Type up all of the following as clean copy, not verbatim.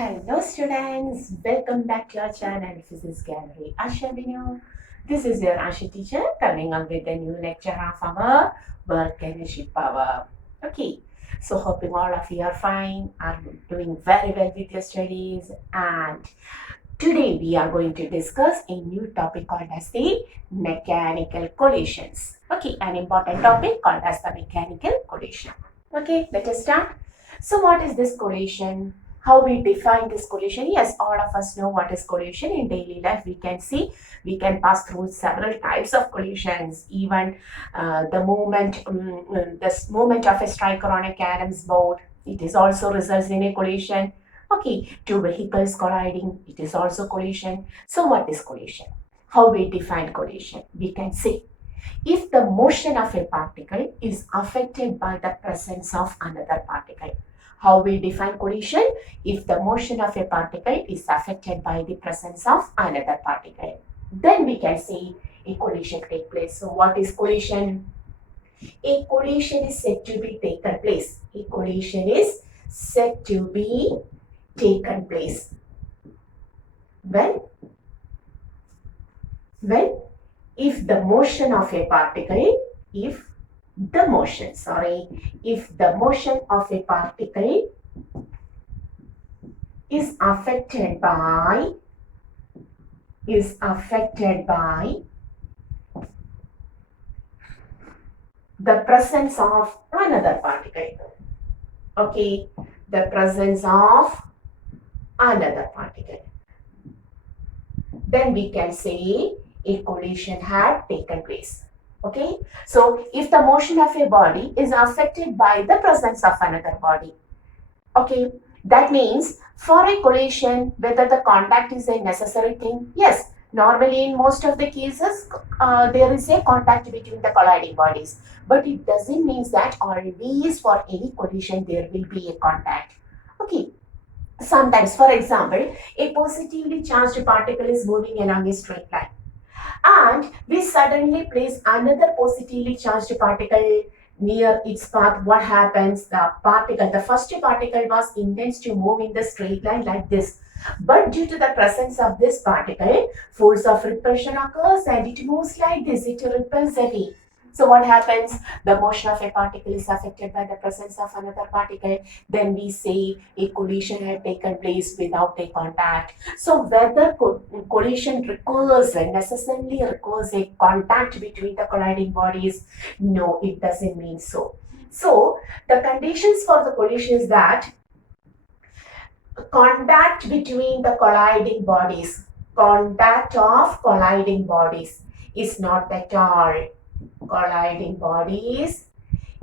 Hello students, welcome back to our channel Physics Gallery. Asha Binu. This is your Asha teacher coming up with a new lecture of our work energy power. Okay, so hoping all of you are fine, are doing very well with your studies, and today we are going to discuss a new topic called as the mechanical collisions. Okay, an important topic called as the mechanical collision. Okay, let us start. So what is this collision? How we define this collision? Yes, all of us know what is collision. In daily life we can see, we can pass through several types of collisions. Even the movement of a striker on a carom's board, it is also results in a collision. Okay, two vehicles colliding, it is also collision. So what is collision? How we define collision? We can say, if the motion of a particle is affected by the presence of another particle. How we define collision? If the motion of a particle is affected by the presence of another particle, then we can say a collision take place. So what is collision? A collision is said to be taken place. A collision is said to be taken place when if the motion of a particle, if the motion of a particle is affected by the presence of another particle. Okay, the presence of another particle, then we can say a collision had taken place. Okay, so if the motion of a body is affected by the presence of another body, okay, that means for a collision, whether the contact is a necessary thing, yes, normally in most of the cases there is a contact between the colliding bodies, but it doesn't mean that always for any collision there will be a contact. Okay, sometimes, for example, a positively charged particle is moving along a straight line, and we suddenly place another positively charged particle near its path. What happens? The first particle was intends to move in the straight line like this, but due to the presence of this particle, force of repulsion occurs and it moves like this, it repels away. So what happens? The motion of a particle is affected by the presence of another particle. Then we say a collision had taken place without a contact. So whether collision necessarily requires a contact between the colliding bodies, no, it doesn't mean so. So the conditions for the collision is that contact between the colliding bodies, contact of colliding bodies is not at all. Colliding bodies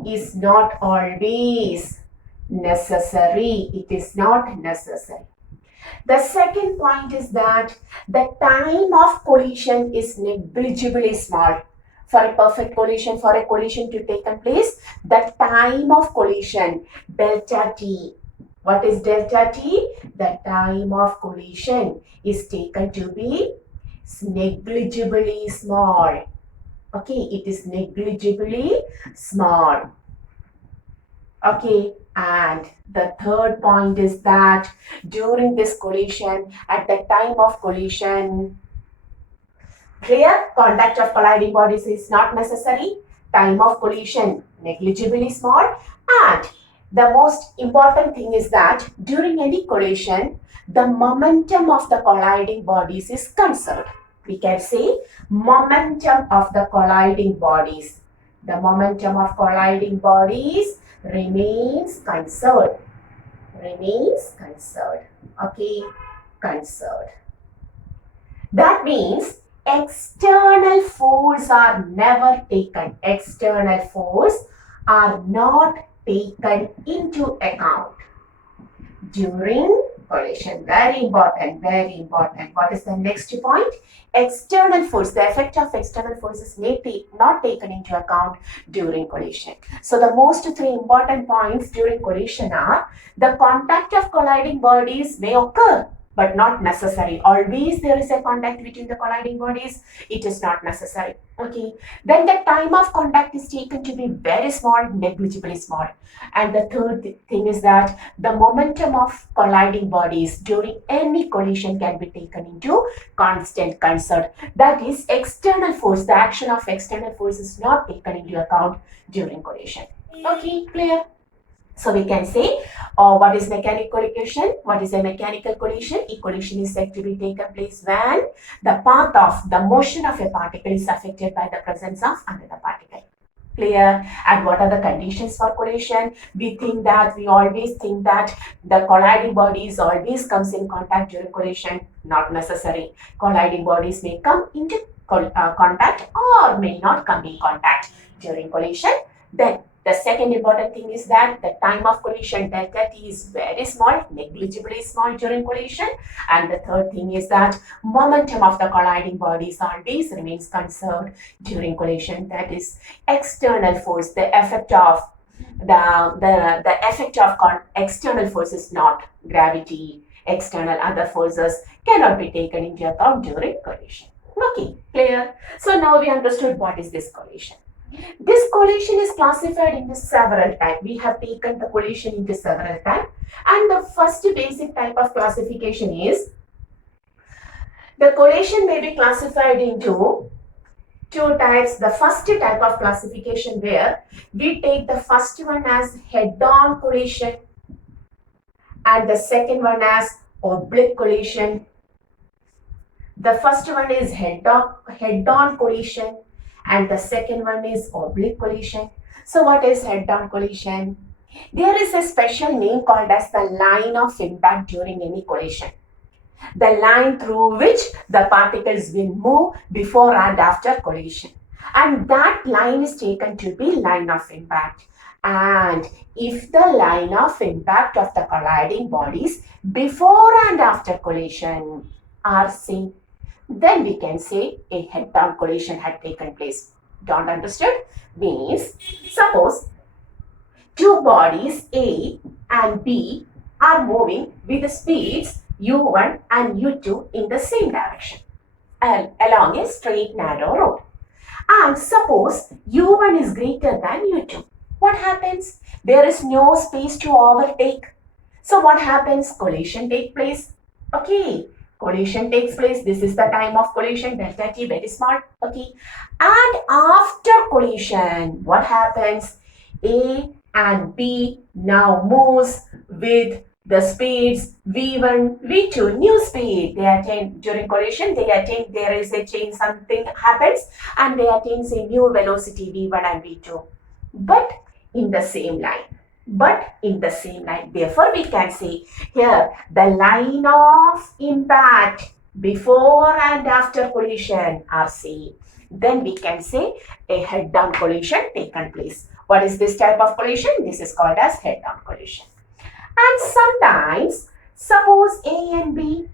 is not always necessary. It is not necessary. The second point is that the time of collision is negligibly small. For a perfect collision, for a collision to take place, the time of collision, delta t. What is delta t? The time of collision is taken to be negligibly small. Okay, it is negligibly small. Okay, and the third point is that during this collision, at the time of collision, clear, contact of colliding bodies is not necessary, time of collision negligibly small, and the most important thing is that during any collision, the momentum of the colliding bodies is conserved. We can say momentum of the colliding bodies. The momentum of colliding bodies remains conserved. Okay, conserved. That means external force are never taken. External force are not taken into account during collision. Very important, very important. What is the next point? External force. The effect of external force is not taken into account during collision. So the most three important points during collision are: the contact of colliding bodies may occur. but not necessary. Always there is a contact between the colliding bodies. It is not necessary. Okay. Then the time of contact is taken to be very small, negligibly small. And the third thing is that the momentum of colliding bodies during any collision can be taken into constant concern. That is external force. The action of external force is not taken into account during collision. Okay, clear? So we can say, what is mechanical collision? What is a mechanical collision? A collision is said to be taken place when the path of the motion of a particle is affected by the presence of another particle. Clear? And what are the conditions for collision? We always think that the colliding bodies always comes in contact during collision. Not necessary. Colliding bodies may come into contact or may not come in contact during collision. Then the second important thing is that the time of collision, delta t, is very small, negligibly small during collision. And the third thing is that momentum of the colliding bodies always remains conserved during collision. That is external force. The effect of external force is not gravity. External other forces cannot be taken into account during collision. Okay, clear? So now we understood what is this collision. This collision is classified into several types. We have taken the collision into several types. And the first basic type of classification is, the collision may be classified into two types. The first type of classification, where we take the first one as head-on collision and the second one as oblique collision. The first one is head-on collision and the second one is oblique collision. So what is head-on collision? There is a special name called as the line of impact during any collision. The line through which the particles will move before and after collision. And that line is taken to be line of impact. And if the line of impact of the colliding bodies before and after collision are seen, then we can say a head-on collision had taken place. Don't understood? Means, suppose two bodies A and B are moving with the speeds u1 and u2 in the same direction along a straight narrow road. And suppose u1 is greater than u2. What happens? There is no space to overtake. So what happens? Collision takes place. Okay. Collision takes place. This is the time of collision, delta t, very small. Okay. And after collision, what happens? A and B now moves with the speeds v1, v2, new speed. They attain during collision. There is a change. Something happens, and they attain a new velocity v1 and v2. But in the same line. Therefore, we can say here the line of impact before and after collision are seen. Then we can say a head-on collision taken place. What is this type of collision? This is called as head-on collision. And sometimes, suppose A and B,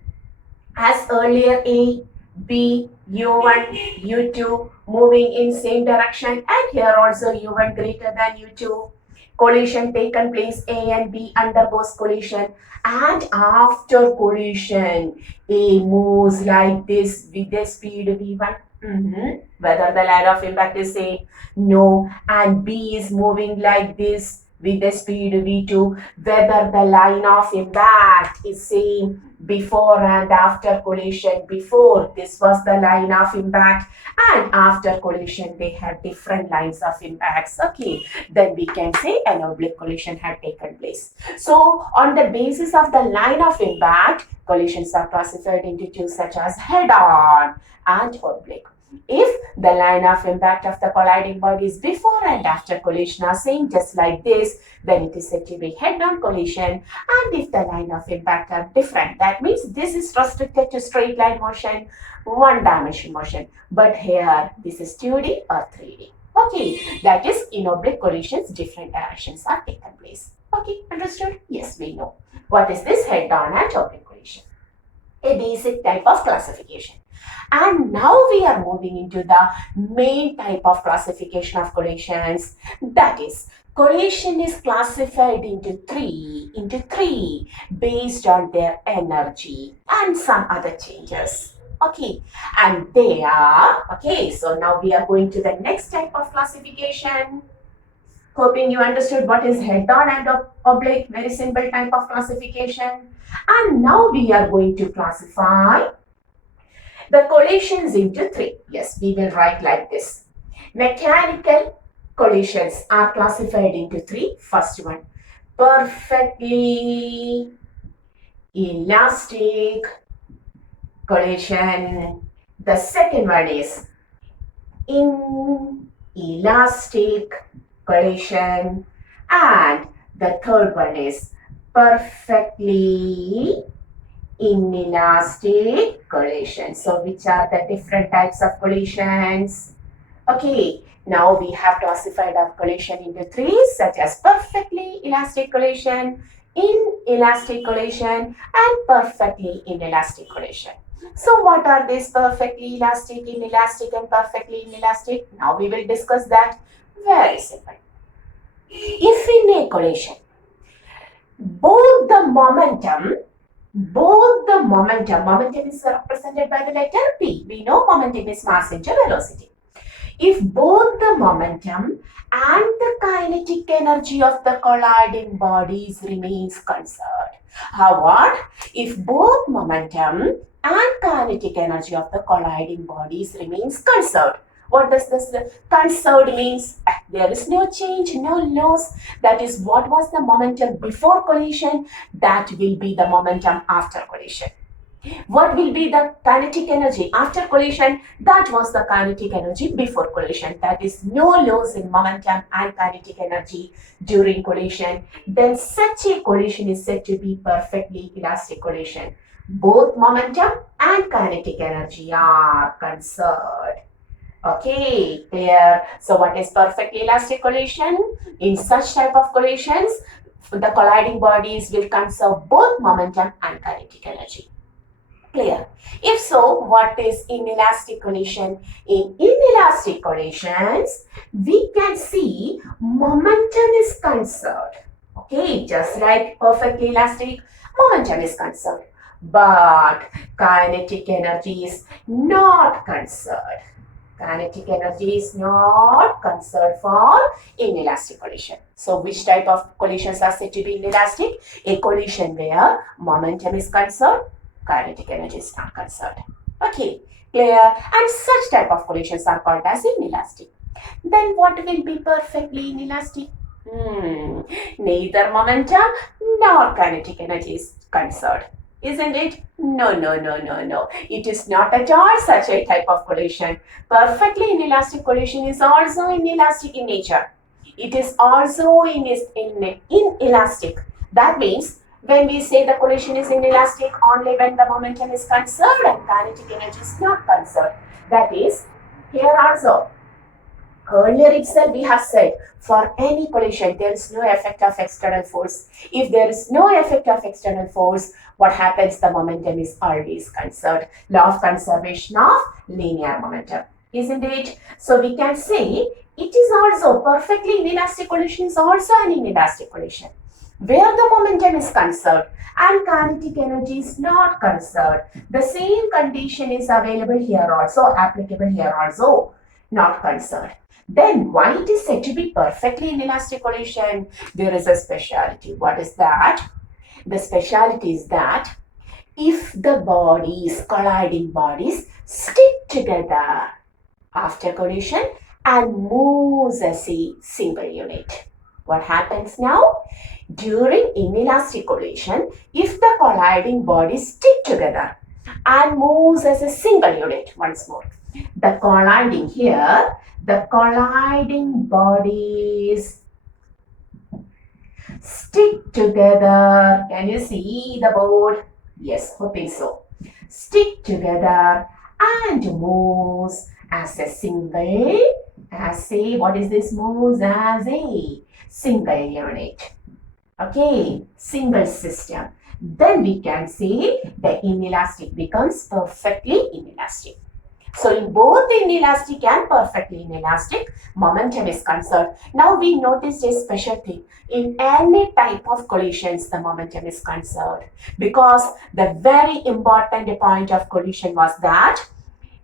as earlier A, B, u1, u2 moving in same direction, and here also u1 greater than u2. Collision taken place, A and B undergoes collision, and after collision A moves like this with the speed v1. Whether the line of impact is same? No. And B is moving like this with the speed v2. Whether the line of impact is same before and after collision? Before, this was the line of impact, and after collision they had different lines of impacts. Okay, then we can say an oblique collision had taken place. So on the basis of the line of impact, collisions are classified into two, such as head-on and oblique. If the line of impact of the colliding bodies before and after collision are same, just like this, then it is said to be head-on collision. And if the line of impact are different, that means this is restricted to straight line motion, one dimension motion. But here, this is 2D or 3D. Okay, that is in oblique collisions, different directions are taken place. Okay, understood? Yes, we know. What is this head-on and oblique collision? A basic type of classification. And now we are moving into the main type of classification of collisions. That is, collision is classified into three based on their energy and some other changes. Okay, and they are, okay, so now we are going to the next type of classification. Hoping you understood what is head-on and oblique, very simple type of classification. And now we are going to classify the collisions into three. Yes, we will write like this. Mechanical collisions are classified into three. First one, perfectly elastic collision. The second one is inelastic collision, and the third one is perfectly inelastic collision. So which are the different types of collisions? Okay, now we have classified our collision into three, such as perfectly elastic collision, inelastic collision, and perfectly inelastic collision. So what are these perfectly elastic, inelastic, and perfectly inelastic? Now we will discuss that. Very simple. If in a collision, both the momentum is represented by the letter P. We know momentum is mass into velocity. If both the momentum and the kinetic energy of the colliding bodies remains conserved. However, if both momentum and kinetic energy of the colliding bodies remains conserved. What does this conserved means? There is no change, no loss. That is what was the momentum before collision, that will be the momentum after collision. What will be the kinetic energy after collision? That was the kinetic energy before collision. That is no loss in momentum and kinetic energy during collision. Then such a collision is said to be perfectly elastic collision. Both momentum and kinetic energy are conserved. Okay, clear. So what is perfectly elastic collision? In such type of collisions, the colliding bodies will conserve both momentum and kinetic energy. Clear. If so, what is inelastic collision? In inelastic collisions, we can see momentum is conserved. Okay, just like perfectly elastic, momentum is conserved. But kinetic energy is not conserved. Kinetic energy is not conserved for inelastic collision. So which type of collisions are said to be inelastic? A collision where momentum is conserved, kinetic energy is not conserved. Okay, clear? And such type of collisions are called as inelastic. Then what will be perfectly inelastic? Neither momentum nor kinetic energy is conserved. Isn't it? No. It is not at all such a type of collision. Perfectly inelastic collision is also inelastic in nature. It is also inelastic. That means when we say the collision is inelastic only when the momentum is conserved and kinetic energy is not conserved. That is, here also, earlier itself we have said, for any collision there is no effect of external force. If there is no effect of external force, what happens? The momentum is always conserved. Law of conservation of linear momentum. Isn't it? So we can say it is also perfectly inelastic collision is also an inelastic collision, where the momentum is conserved and kinetic energy is not conserved. The same condition is available here also, applicable here also, not conserved. Then why it is said to be perfectly inelastic collision? There is a speciality. What is that? The speciality is that if the colliding bodies stick together after collision and moves as a single unit. What happens now? During inelastic collision, if the colliding bodies stick together and moves as a single unit, once more, the colliding bodies stick together. Can you see the board? Yes, hoping so. Stick together and moves as a what is this? Moves as a single unit. Okay, single system. Then we can say the inelastic becomes perfectly inelastic. So in both inelastic and perfectly inelastic, momentum is conserved. Now we noticed a special thing. In any type of collisions, the momentum is conserved because the very important point of collision was that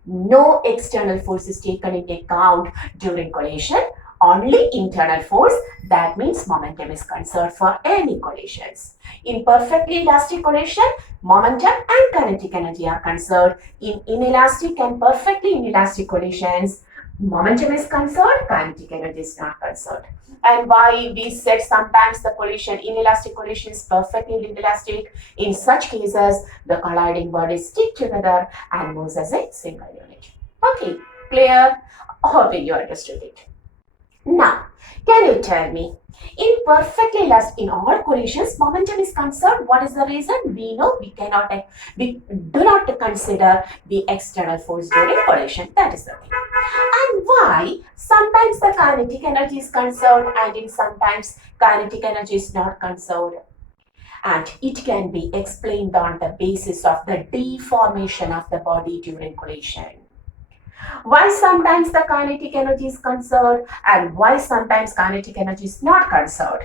no external force is taken into account during collision, only internal force. That means momentum is conserved for any collisions. In perfectly elastic collision, momentum and kinetic energy are conserved. In inelastic and perfectly inelastic collisions, momentum is conserved, kinetic energy is not conserved. And why we said sometimes the collision, inelastic collision is perfectly inelastic. In such cases, the colliding bodies stick together and moves as a single unit. Okay, clear? Hope you understood it. Now, can you tell me, in perfectly elastic, in all collisions, momentum is conserved. What is the reason? We know we do not consider the external force during collision. That is the thing. And why sometimes the kinetic energy is conserved and in sometimes kinetic energy is not conserved? And it can be explained on the basis of the deformation of the body during collision. Why sometimes the kinetic energy is conserved and why sometimes kinetic energy is not conserved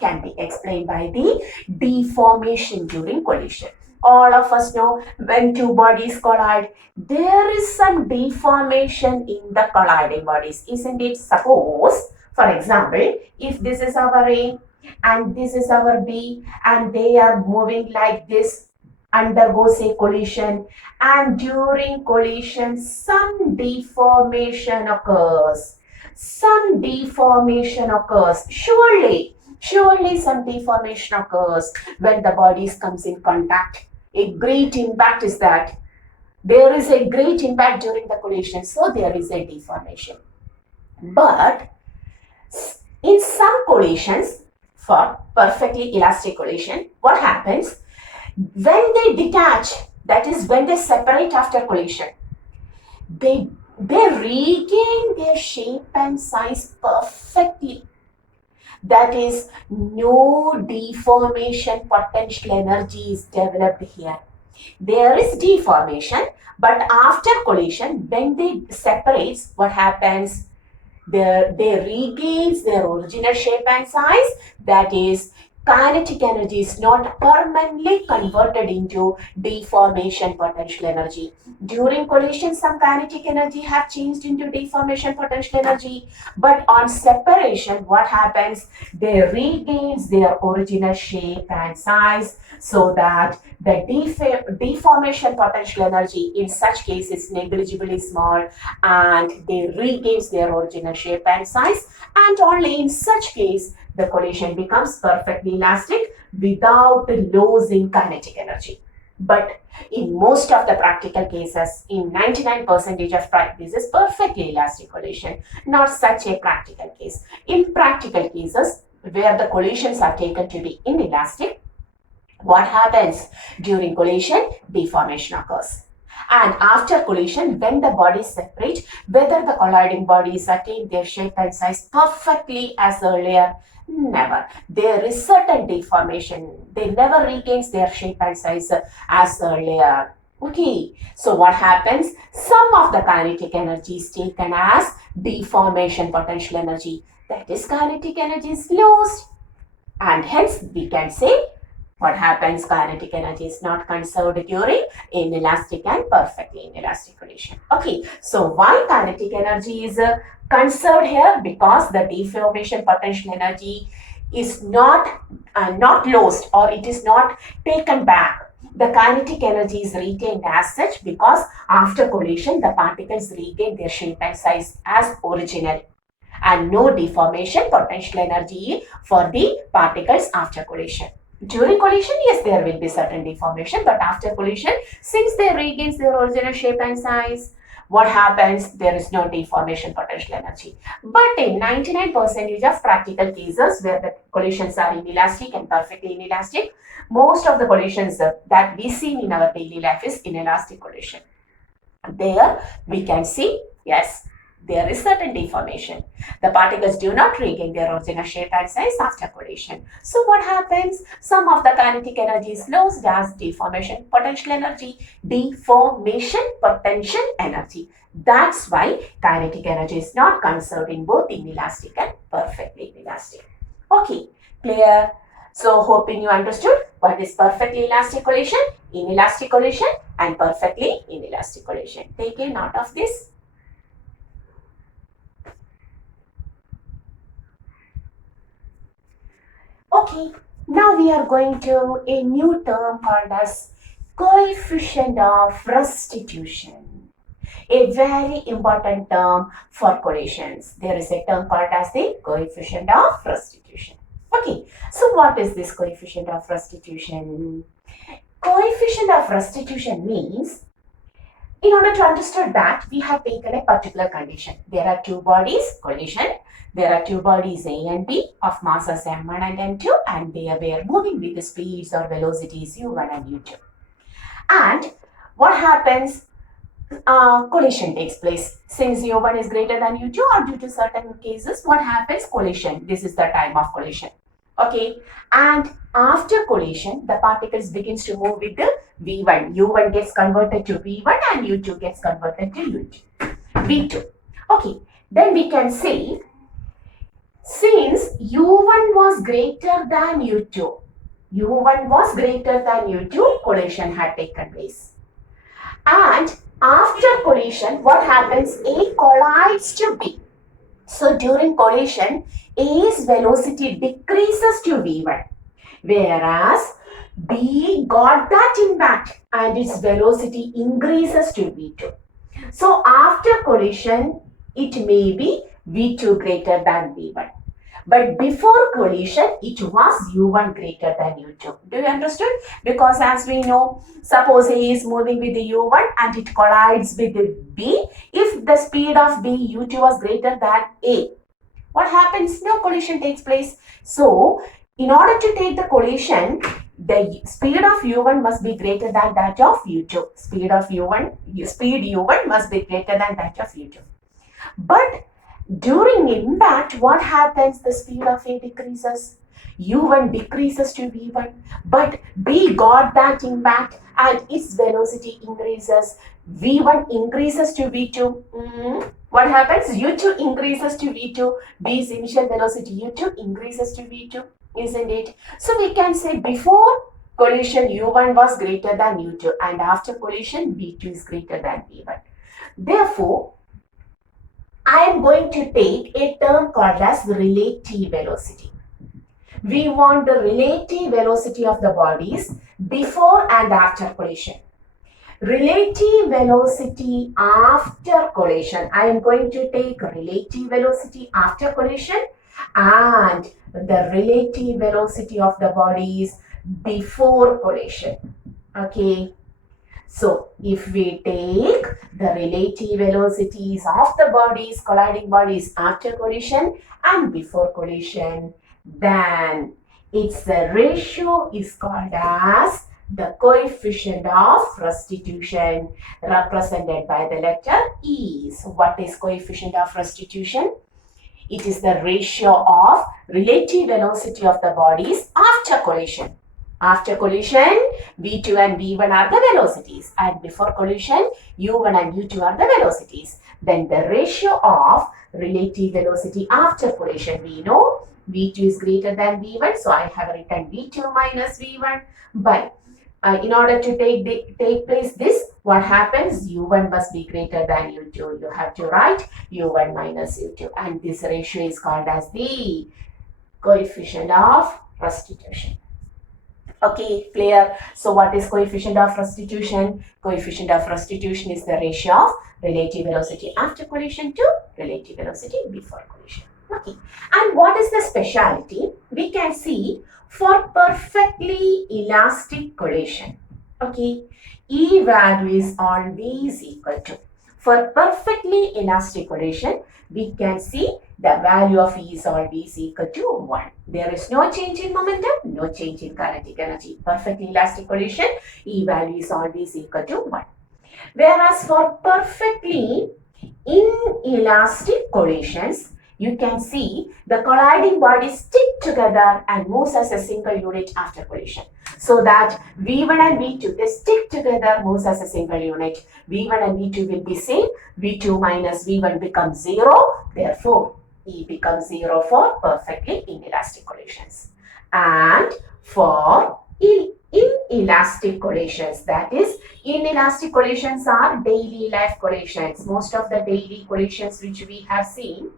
can be explained by the deformation during collision. All of us know when two bodies collide, there is some deformation in the colliding bodies, isn't it? Suppose, for example, if this is our A and this is our B and they are moving like this, undergoes a collision, and during collision some deformation occurs. Some deformation occurs. Surely some deformation occurs when the bodies comes in contact. A great impact is that there is a great impact during the collision, so there is a deformation. But in some collisions, for perfectly elastic collision, what happens? When they detach, that is when they separate after collision, they regain their shape and size perfectly. That is, no deformation potential energy is developed here. There is deformation, but after collision, when they separates, what happens? They regains their original shape and size. That is, kinetic energy is not permanently converted into deformation potential energy. During collision, some kinetic energy have changed into deformation potential energy, but on separation, what happens? They regains their original shape and size, so that the deformation potential energy in such case is negligibly small and they regains their original shape and size, and only in such case the collision becomes perfectly elastic without losing kinetic energy. But in most of the practical cases, in 99% of practices, perfectly elastic collision, not such a practical case. In practical cases, where the collisions are taken to be inelastic, what happens? During collision, deformation occurs. And after collision, when the bodies separate, whether the colliding bodies attain their shape and size perfectly as earlier, never. There is certain deformation. They never regains their shape and size as earlier. Okay, so what happens? Some of the kinetic energy is taken as deformation potential energy. That is, kinetic energy is lost. And hence, we can say what happens? Kinetic energy is not conserved during inelastic and perfectly inelastic collision. Okay, so why kinetic energy is conserved here? Because the deformation potential energy is not lost, or it is not taken back. The kinetic energy is retained as such because after collision the particles regain their shape and size as original, and no deformation potential energy for the particles after collision. During collision, yes, there will be certain deformation, but after collision, since they regains their original shape and size, what happens? There is no deformation potential energy. But in 99% of practical cases where the collisions are inelastic and perfectly inelastic, most of the collisions that we see in our daily life is inelastic collision. There we can see, yes, there is certain deformation. The particles do not regain their original shape and size after collision. So what happens? Some of the kinetic energy is lost as deformation potential energy. Deformation potential energy. That's why kinetic energy is not conserved in both inelastic and perfectly inelastic. Okay, clear? So hoping you understood what is perfectly elastic collision, inelastic collision and perfectly inelastic collision. Take a note of this. Okay, now we are going to a new term called as coefficient of restitution. A very important term for collisions. There is a term called as the coefficient of restitution. Okay, so what is this coefficient of restitution? Coefficient of restitution means, in order to understand that, we have taken a particular condition. There are two bodies, collision. There are two bodies A and B of masses m1 and m2 and they were moving with the speeds or velocities u1 and u2. And what happens? Collision takes place. Since u1 is greater than u2 or due to certain cases, what happens? Collision. This is the time of collision. Okay, and after collision, the particles begins to move with the v1. u1 gets converted to v1 and u2 gets converted to v2. Okay, then we can say, since u1 was greater than u2, collision had taken place. And after collision, what happens? A collides to B. So during collision, A's velocity decreases to v1, whereas B got that impact and its velocity increases to v2. So after collision, it may be v2 greater than v1. But before collision, it was u1 greater than u2. Do you understand? Because as we know, suppose A is moving with the u1 and it collides with the B. If the speed of B, u2 was greater than A, what happens? No collision takes place. So, in order to take the collision, the speed of u1 must be greater than that of u2. Speed u1 must be greater than that of u2. But during impact, what happens? The speed of A decreases. u1 decreases to v1, but B got that impact and its velocity increases. v1 increases to v2. What happens? u2 increases to v2. B's initial velocity u2 increases to v2, isn't it? So we can say before collision u1 was greater than u2 and after collision v2 is greater than v1. Therefore, I am going to take a term called as relative velocity. We want the relative velocity of the bodies before and after collision. Relative velocity after collision. I am going to take relative velocity after collision and the relative velocity of the bodies before collision. Okay. So, if we take the relative velocities of the bodies, colliding bodies after collision and before collision, then its ratio is called as the coefficient of restitution, represented by the letter E. So, what is coefficient of restitution? It is the ratio of relative velocity of the bodies after collision. After collision, v2 and v1 are the velocities, and before collision, u1 and u2 are the velocities. Then the ratio of relative velocity after collision, we know v2 is greater than v1, so I have written v2 minus v1 by. In order to take place this, what happens? u1 must be greater than u2. You have to write u1 minus u2, and this ratio is called as the coefficient of restitution. Okay, clear? So what is coefficient of restitution? Coefficient of restitution is the ratio of relative velocity after collision to relative velocity before collision. Okay, and what is the speciality? We can see for perfectly elastic collision. Okay, E value is always equal to. For perfectly elastic collision, we can see the value of E is always equal to 1. There is no change in momentum, no change in kinetic energy. Perfectly elastic collision, E value is always equal to 1. Whereas for perfectly inelastic collisions, you can see the colliding bodies stick together and moves as a single unit after collision. So that V1 and V2, they stick together, moves as a single unit. V1 and V2 will be same. V2 minus V1 becomes 0. Therefore, E becomes 0 for perfectly inelastic collisions. And for inelastic collisions, that is, inelastic collisions are daily life collisions. Most of the daily collisions which we have seen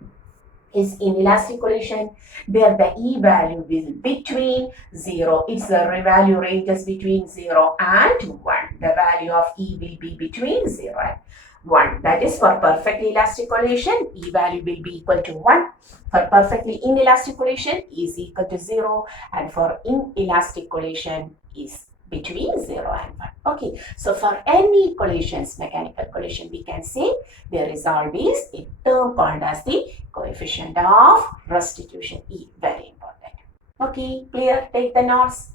is inelastic collision. There the E value will be between 0. Its value ranges between 0 and 1. The value of E will be between 0 and 1. That is, for perfectly elastic collision, E value will be equal to 1. For perfectly inelastic collision, E is equal to 0. And for inelastic collision, is between 0 and 1. Okay, so for any collisions, mechanical collision, we can say there is always a term called as the coefficient of restitution, E. Very important. Okay, clear? Take the notes.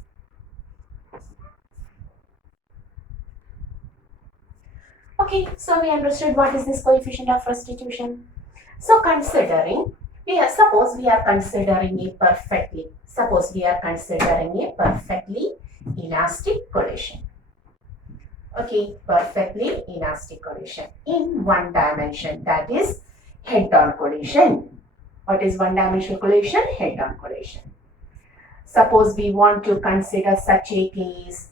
Okay, so we understood what is this coefficient of restitution. So considering, suppose we are considering a perfectly elastic collision. Okay, perfectly elastic collision in one dimension, that is head-on collision. What is one-dimensional collision? Head-on collision. Suppose we want to consider such a case.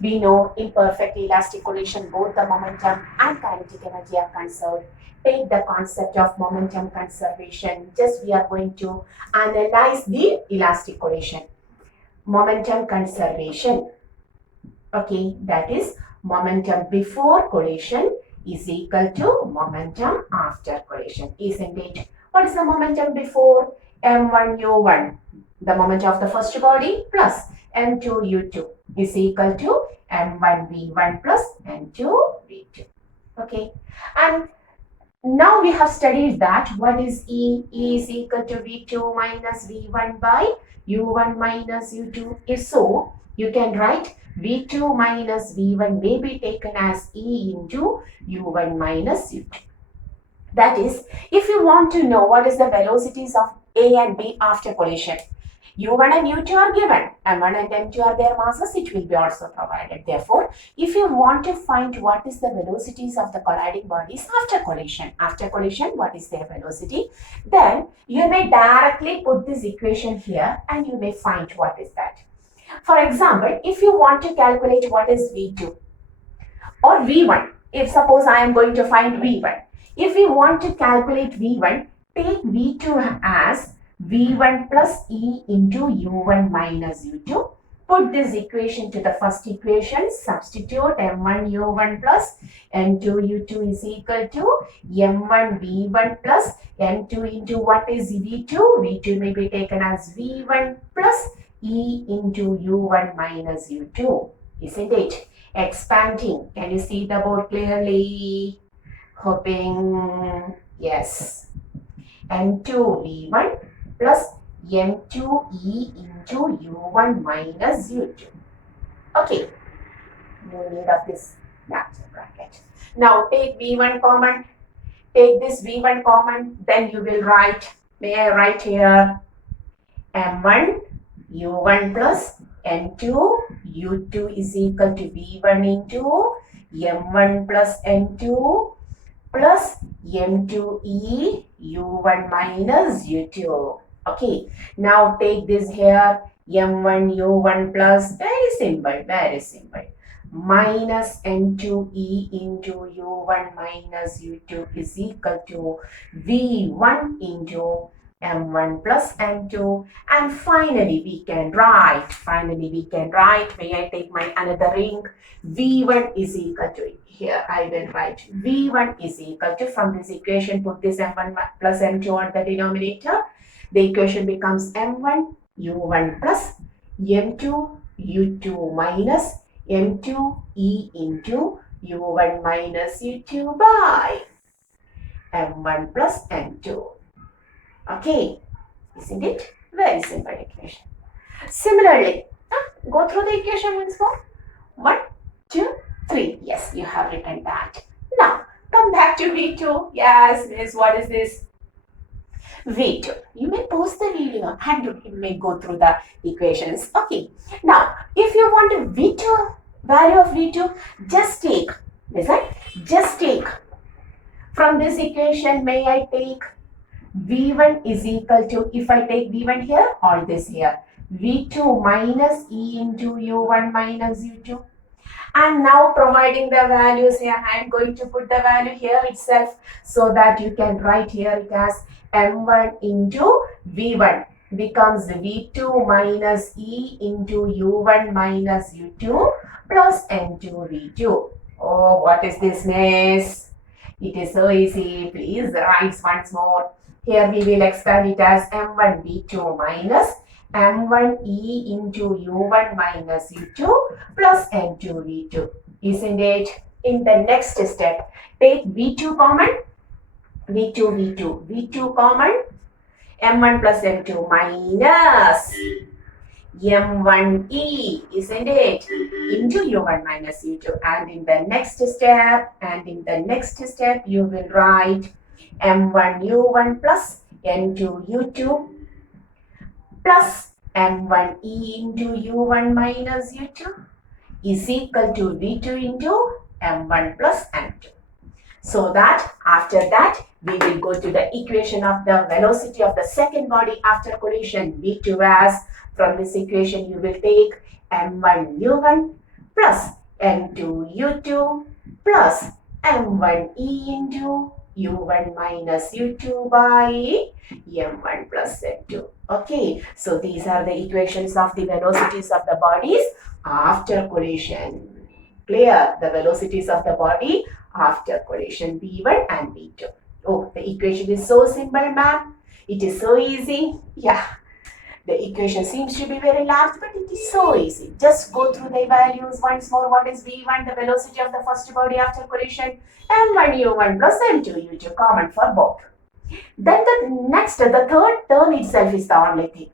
We know in perfectly elastic collision, both the momentum and kinetic energy are conserved. Take the concept of momentum conservation. Just we are going to analyze the elastic collision. Momentum conservation. Okay, that is momentum before collision is equal to momentum after collision, isn't it? What is the momentum before? M1U1, the momentum of the first body, plus M2U2 is equal to M1V1 plus M2V2. Okay, and now we have studied that what is E? E is equal to V2 minus V1 by U1 minus U2. If so, you can write V2 minus V1 may be taken as E into U1 minus U2. That is, if you want to know what is the velocities of A and B after collision, U1 and U2 are given, M1 and M2 are their masses, it will be also provided. Therefore, if you want to find what is the velocities of the colliding bodies after collision, what is their velocity, then you may directly put this equation here and you may find what is that. For example, if you want to calculate what is V2 or V1, if suppose I am going to find V1, if we want to calculate V1, take V2 as V1 plus E into U1 minus U2. Put this equation to the first equation. Substitute M1 U1 plus M2 U2 is equal to M1 V1 plus M2 into what is V2? V2 may be taken as V1 plus E into U1 minus U2. Isn't it? Expanding. Can you see the board clearly? Hoping yes. M2 V1 plus M2E into U1 minus U2. Okay, no need of this bracket. Now take V1 common, take this V1 common, then you will write, may I write here, M1 U1 plus M2 U2 is equal to V1 into M1 plus M2 plus M2E U1 minus U2. Okay, now take this here, M1 U1 plus, very simple, minus M2E into U1 minus U2 is equal to V1 into M1 plus M2, and finally we can write, may I take my another ring, V1 is equal to, here I will write V1 is equal to, from this equation put this M1 plus M2 on the denominator, the equation becomes M1 U1 plus M2 U2 minus M2 E into U1 minus U2 by M1 plus M2. Okay, isn't it? Very simple equation. Similarly, go through the equation once more. 1, 2, 3. Yes, you have written that. Now, come back to V2. Yes, miss, what is this? V2. You may pause the video and you may go through the equations. Okay. Now, if you want a V2, value of V2, just take, listen, just take. From this equation, may I take V1 is equal to, if I take V1 here or this here, V2 minus E into U1 minus U2. And now providing the values here, I am going to put the value here itself so that you can write here it as M1 into V1 becomes V2 minus E into U1 minus U2 plus N2 V2. Oh, what is this, miss? It is so easy. Please write once more. Here we will expand it as M1 V2 minus M1E into U1 minus U2 plus N2 V2. Isn't it? In the next step, take V2 common, V2 common, M1 plus M2 minus M1E, isn't it? Into U1 minus U2. And in the next step, you will write M1 U1 plus N2 U2 plus M1E into U1 minus U2 is equal to V2 into M1 plus M2. So that after that, we will go to the equation of the velocity of the second body after collision, V2 as, from this equation you will take M1 U1 plus M2 U2 plus M1E into U1 minus U2 by M1 plus M2. Okay, so these are the equations of the velocities of the bodies after collision. Clear? The velocities of the body after collision, V1 and V2. Oh, the equation is so simple, ma'am. It is so easy. Yeah, the equation seems to be very large, but it is so easy. Just go through the values once more. What is V1? The velocity of the first body after collision. M1 U1 plus M2 U2, common for both. Then the third term itself is the only thing.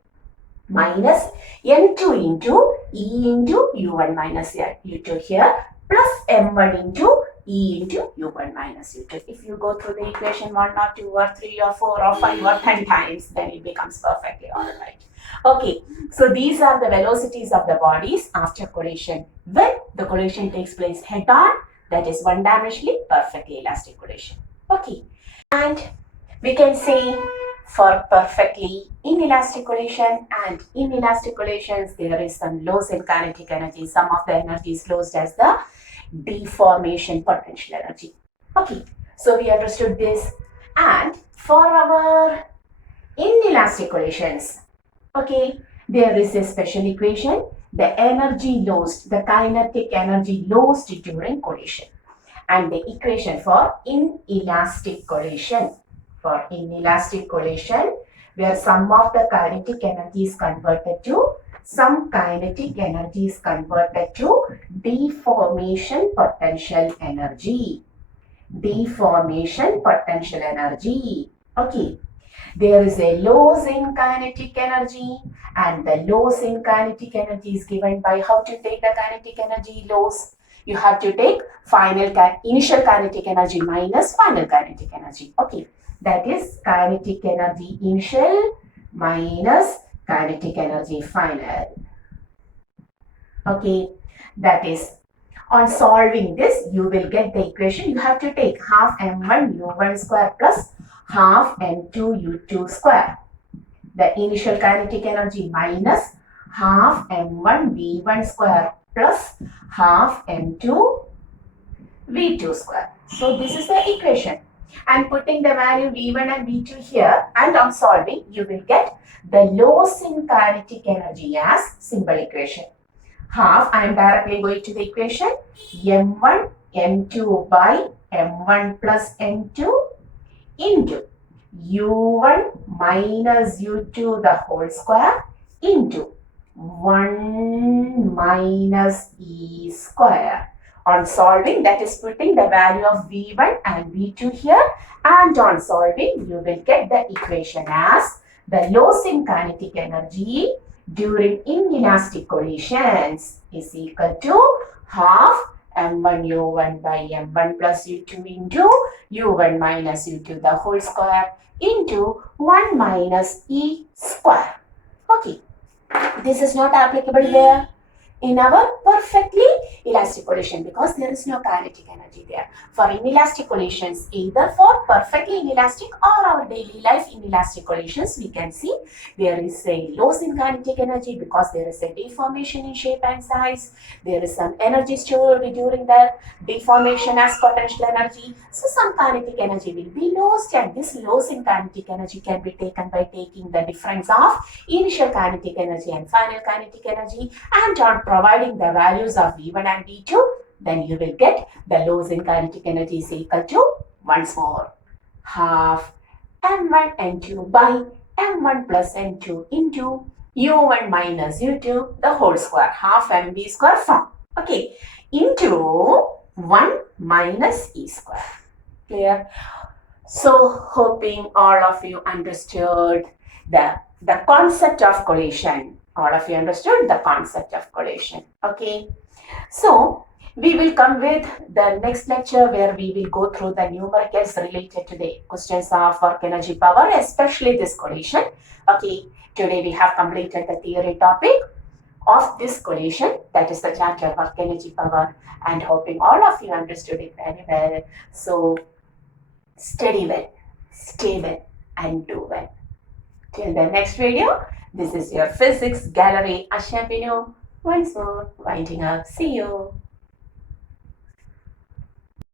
Minus N2 into E into U1 minus U2 here plus M1 into E into U1 minus U2. If you go through the equation 1 or 2 or 3 or 4 or 5 or 10 times, then it becomes perfectly alright. Okay, so these are the velocities of the bodies after collision. When the collision takes place head-on, that is one-dimensionally perfectly elastic collision. Okay, and we can say for perfectly inelastic collision and inelastic collisions, there is some loss in kinetic energy. Some of the energy is lost as the deformation potential energy. Okay, so we understood this. And for our inelastic collisions, okay, there is a special equation. The energy lost, the kinetic energy lost during collision. And the equation for inelastic collision. For inelastic collision, where some of the kinetic energy is converted to, deformation potential energy. Deformation potential energy. Okay. There is a loss in kinetic energy, and the loss in kinetic energy is given by how to take the kinetic energy loss. You have to take initial kinetic energy minus final kinetic energy. Okay. That is kinetic energy initial minus kinetic energy final. Okay, that is, on solving this, you will get the equation. You have to take half M1 U1 square plus half N2 U2 square. The initial kinetic energy minus half M1 V1 square plus half M2 V2 square. So this is the equation. And putting the value V1 and V2 here, and on solving, you will get the loss in kinetic energy as simple equation. Half, I am directly going to the equation, M1 M2 by M1 plus M2 into U1 minus U2 the whole square into 1 minus E square. On solving, that is putting the value of V1 and V2 here, and on solving, you will get the equation as the loss in kinetic energy during inelastic collisions is equal to half m1 u1 by m1 plus u2 into u1 minus u2 the whole square into 1 minus e square. Okay, this is not applicable here in our perfectly elastic collision because there is no kinetic energy there. For inelastic collisions, either for perfectly inelastic or our daily life inelastic collisions, we can see there is a loss in kinetic energy because there is a deformation in shape and size. There is some energy stored during the deformation as potential energy. So some kinetic energy will be lost, and this loss in kinetic energy can be taken by taking the difference of initial kinetic energy and final kinetic energy, and on providing the values of V1 and V2, then you will get the loss in kinetic energy is equal to, once more, half m1 n2 by m1 plus n2 into u1 minus u2 the whole square, half mv square form. Okay, into 1 minus e square. Clear? So, hoping all of you understood the concept of collision. All of you understood the concept of collision. Okay. So, we will come with the next lecture where we will go through the numericals related to the questions of work energy power, especially this collision. Okay. Today we have completed the theory topic of this collision, that is the chapter work energy power, and hoping all of you understood it very well. So, study well, stay well, and do well. Till the next video, this is your physics gallery Asha Binu. Once more, winding up. See you.